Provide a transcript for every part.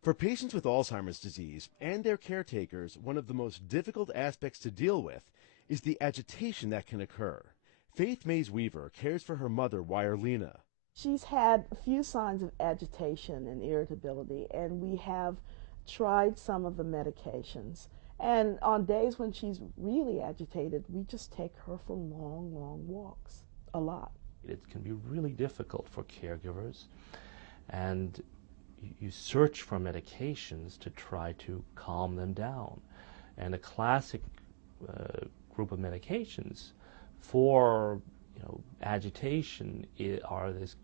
For patients with Alzheimer's disease and their caretakers, one of the most difficult aspects to deal with is the agitation that can occur. Faith Mays Weaver cares for her mother, Wirelina. She's had a few signs of agitation and irritability, and we have tried some of the medications. And on days when she's really agitated, we just take her for long, long walks, a lot. It can be really difficult for caregivers, and you search for medications to try to calm them down. And a classic group of medications for agitation are this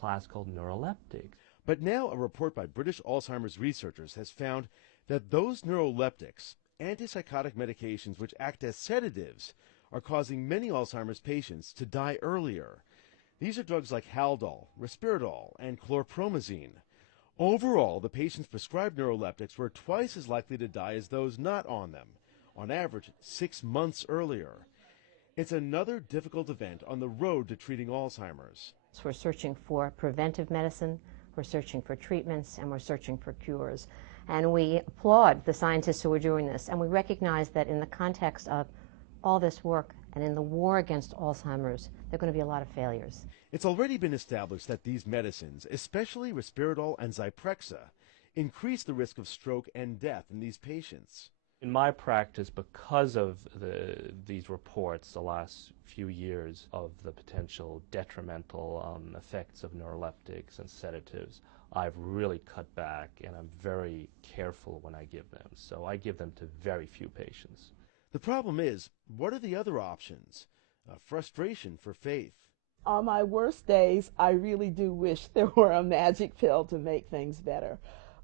class called neuroleptics. But now a report by British Alzheimer's researchers has found that those neuroleptics, antipsychotic medications which act as sedatives, are causing many Alzheimer's patients to die earlier. These are drugs like Haldol, Risperidol, and chlorpromazine. Overall, the patients prescribed neuroleptics were twice as likely to die as those not on them, on average 6 months earlier. It's another difficult event on the road to treating Alzheimer's. So we're searching for preventive medicine, we're searching for treatments, and we're searching for cures. And we applaud the scientists who are doing this, and we recognize that in the context of all this work and in the war against Alzheimer's, there are going to be a lot of failures. It's already been established that these medicines, especially Risperidol and Zyprexa, increase the risk of stroke and death in these patients. In my practice, because of these reports the last few years of the potential detrimental effects of neuroleptics and sedatives, I've really cut back, and I'm very careful when I give them. So I give them to very few patients. The problem is, what are the other options? Frustration for Faith. On my worst days, I really do wish there were a magic pill to make things better.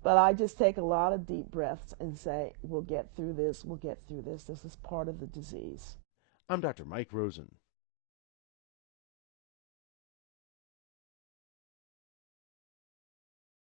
But I just take a lot of deep breaths and say, we'll get through this, we'll get through this. This is part of the disease. I'm Dr. Mike Rosen.